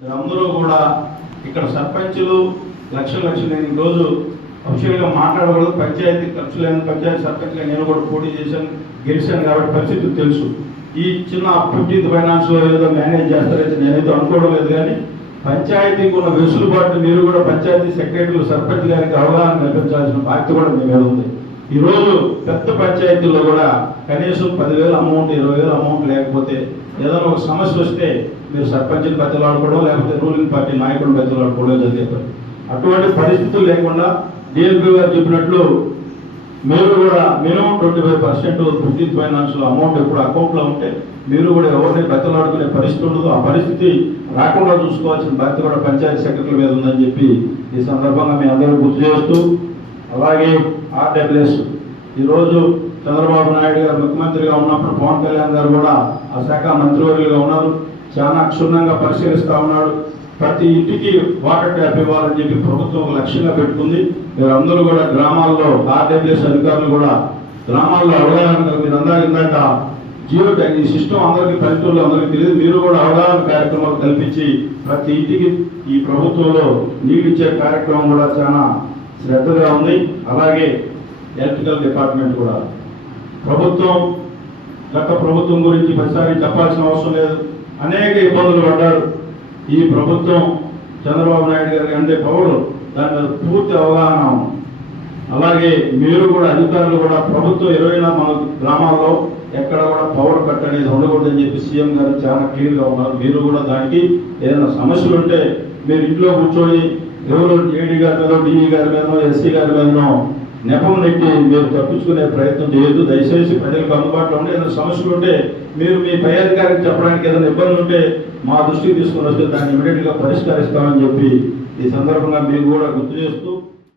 అందరూ కూడా ఇక్కడ సర్పంచులు లక్షలు లక్షలు నేను ఈరోజు అఫీషియల్గా మాట్లాడకూడదు పంచాయతీ ఖర్చు లేని పంచాయతీ సర్పంచ్గా నేను కూడా పోటీ చేశాను గెలిచాను కాబట్టి పరిస్థితి తెలుసు. ఈ చిన్న ఫిఫ్టీన్త్ ఫైనాన్స్లో ఏదో మేనేజ్ చేస్తారైతే నేనైతే అనుకోవడం లేదు కానీ పంచాయతీకి ఉన్న వెసులుబాటు మీరు కూడా పంచాయతీ సెక్రటరీలు సర్పంచ్ గారికి అవగాహన కల్పించాల్సిన బాధ్యత కూడా మీ మీద ఉంది. ఈరోజు పెద్ద పంచాయతీల్లో కూడా కనీసం పదివేల అమౌంట్ ఇరవై వేల అమౌంట్ లేకపోతే ఏదైనా ఒక సమస్య వస్తే మీరు సర్పంచ్ని బతిలాడుకోవడం లేకపోతే రూలింగ్ పార్టీ నాయకులను బతిలాడుకోవడం జరిగేది. అటువంటి పరిస్థితులు లేకుండా డిఎల్పీ గారు చెప్పినట్లు మీరు కూడా minimum twenty five percent fifteenth ఫైనాన్స్లో అమౌంట్ ఎప్పుడు అకౌంట్లో ఉంటే మీరు కూడా ఎవరిని బెత్తలాడుకునే పరిస్థితి ఉండదు. ఆ పరిస్థితి రాకుండా చూసుకోవాల్సిన బాధ్యత కూడా పంచాయతీ సెక్రటరీ మీద ఉందని చెప్పి ఈ సందర్భంగా మీ అందరూ గుర్తు చేస్తూ అలాగే ఆర్డబ్ల్యూఎస్ ఈరోజు చంద్రబాబు నాయుడు గారు ముఖ్యమంత్రిగా ఉన్నప్పుడు పవన్ కళ్యాణ్ గారు కూడా ఆ శాఖ మంత్రివర్యులుగా ఉన్నారు. చాలా క్షుణ్ణంగా పరిశీలిస్తూ ఉన్నాడు. ప్రతి ఇంటికి వాటర్ ట్యాప్ ఇవ్వాలని చెప్పి ప్రభుత్వం ఒక లక్ష్యంగా పెట్టుకుంది. మీరు అందరూ కూడా గ్రామాల్లో ఆర్డబ్ల్యూఎస్ అధికారులు కూడా గ్రామాల్లో అవగాహన మీరు అందాక ఇందాక జియో ట్యాగ్ ఈ సిస్టమ్ అందరికీ పల్లెటూరులో అందరికీ తెలియదు. మీరు కూడా అవగాహన కార్యక్రమాలు కల్పించి ప్రతి ఇంటికి ఈ ప్రభుత్వంలో నీళ్ళు ఇచ్చే కార్యక్రమం కూడా చాలా శ్రద్ధగా ఉంది. అలాగే ఎలక్ట్రికల్ డిపార్ట్మెంట్ కూడా. ప్రభుత్వం గత ప్రభుత్వం గురించి ప్రతిసారి చెప్పాల్సిన అవసరం లేదు. అనేక ఇబ్బందులు పడ్డారు. ఈ ప్రభుత్వం చంద్రబాబు నాయుడు గారికి అంటే పౌరులు. దాని మీద పూర్తి అవగాహన అలాగే మీరు కూడా అధికారులు కూడా ప్రభుత్వం ఇరవై మన గ్రామాల్లో ఎక్కడ కూడా పవర్ కట్ అనేది ఉండకూడదని చెప్పి సీఎం గారు చాలా క్లియర్గా ఉన్నారు. మీరు కూడా దానికి ఏదైనా సమస్యలు ఉంటే మీరు ఇంట్లో కూర్చొని ఎవరో ఏడీ గారి మీద డిఈ గారి మీదనో ఎస్సీ గారి మీదనో నెపం నెట్టి మీరు తప్పించుకునే ప్రయత్నం చేయొద్దు. దయచేసి ప్రజలకు అందుబాటులో ఉండి ఏదైనా సమస్యలు ఉంటే మీరు మీ పై అధికారికి చెప్పడానికి ఏదైనా ఇబ్బంది ఉంటే మా దృష్టికి తీసుకుని వస్తే దాన్ని ఇమీడియట్గా పరిష్కరిస్తామని చెప్పి ఈ సందర్భంగా మీరు కూడా గుర్తు చేస్తూ